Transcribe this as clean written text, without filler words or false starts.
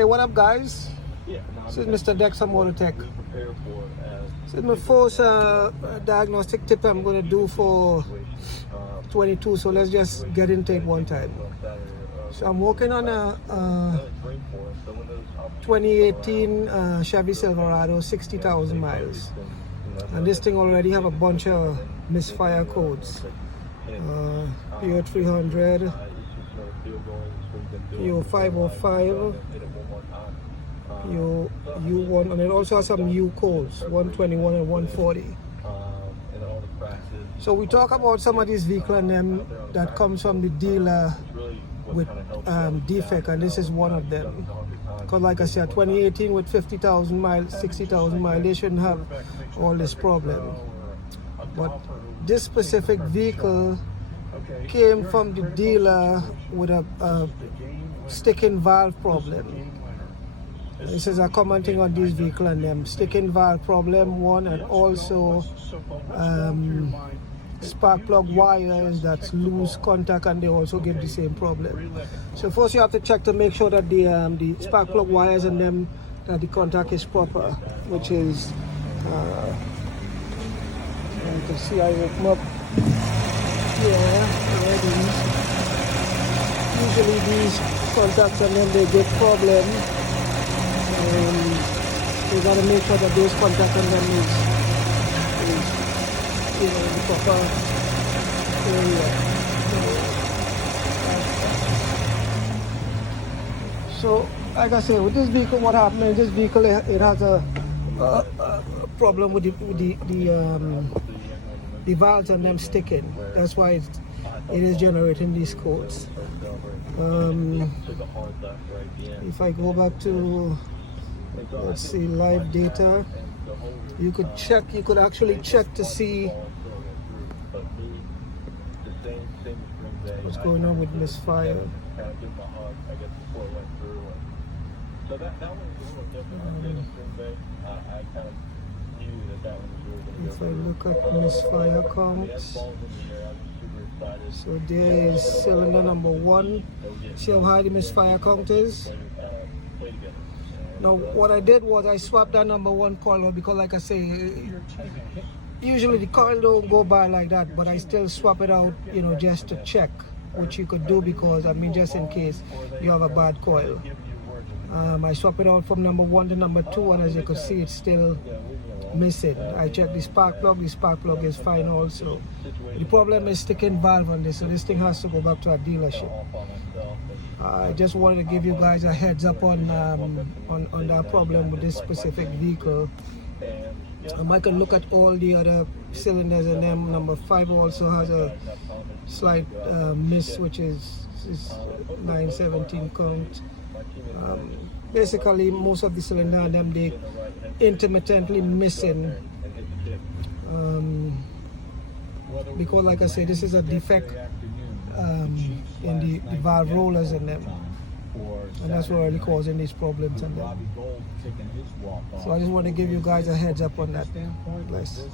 Hey, what up, guys? This is Mr. Dex on Motor Tech. This is my first diagnostic tip I'm going to do for 22, so let's just get into it one time. So I'm working on a 2018 Chevy Silverado, 60,000 miles. And this thing already have a bunch of misfire codes. PO 300, PO 505, PO U1, and it also has some U codes, 121 and 140. So we talk about some of these vehicles and them that comes from the dealer with defect, and this is one of them. Because like I said, 2018 with 50,000 miles, 60,000 miles, they shouldn't have all this problem. But this specific vehicle came from the dealer with a sticking valve problem. This is a common thing on these vehicles and them. Sticking valve problem, one, and also spark plug wires that's loose contact, and they also give the same problem. So first you have to check to make sure that the spark plug wires and them, that the contact is proper, which is you can see I open up here already. Usually these contacts and then they get problem, and you gotta make sure that those contacts and them is the proper area. So like I say, with this vehicle, what happened is this vehicle, it has a problem with the valves and them sticking. That's why it is generating these codes. If I go back to, let's see, live data, you could actually check to see what's going on with misfire. If I look at misfire counts, so there is cylinder number 1. See how high the misfire count is? Now what I did was I swapped that number 1 coil out, because like I say, usually the coil don't go bad like that, but I still swap it out, just to check, which you could do, because just in case you have a bad coil. I swap it out from number 1 to number 2, and as you can see, it's still missing. I checked the spark plug is fine also. The problem is sticking valve on this, so this thing has to go back to a dealership. I just wanted to give you guys a heads up on that problem with this specific vehicle. I can look at all the other cylinders, and then number 5 also has a slight miss, which is 917 count. Basically most of the cylinder and them, they intermittently missing, because like I say, this is a defect in the valve rollers in them, and that's what really causing these problems in them. So I just want to give you guys a heads up on that. Bless.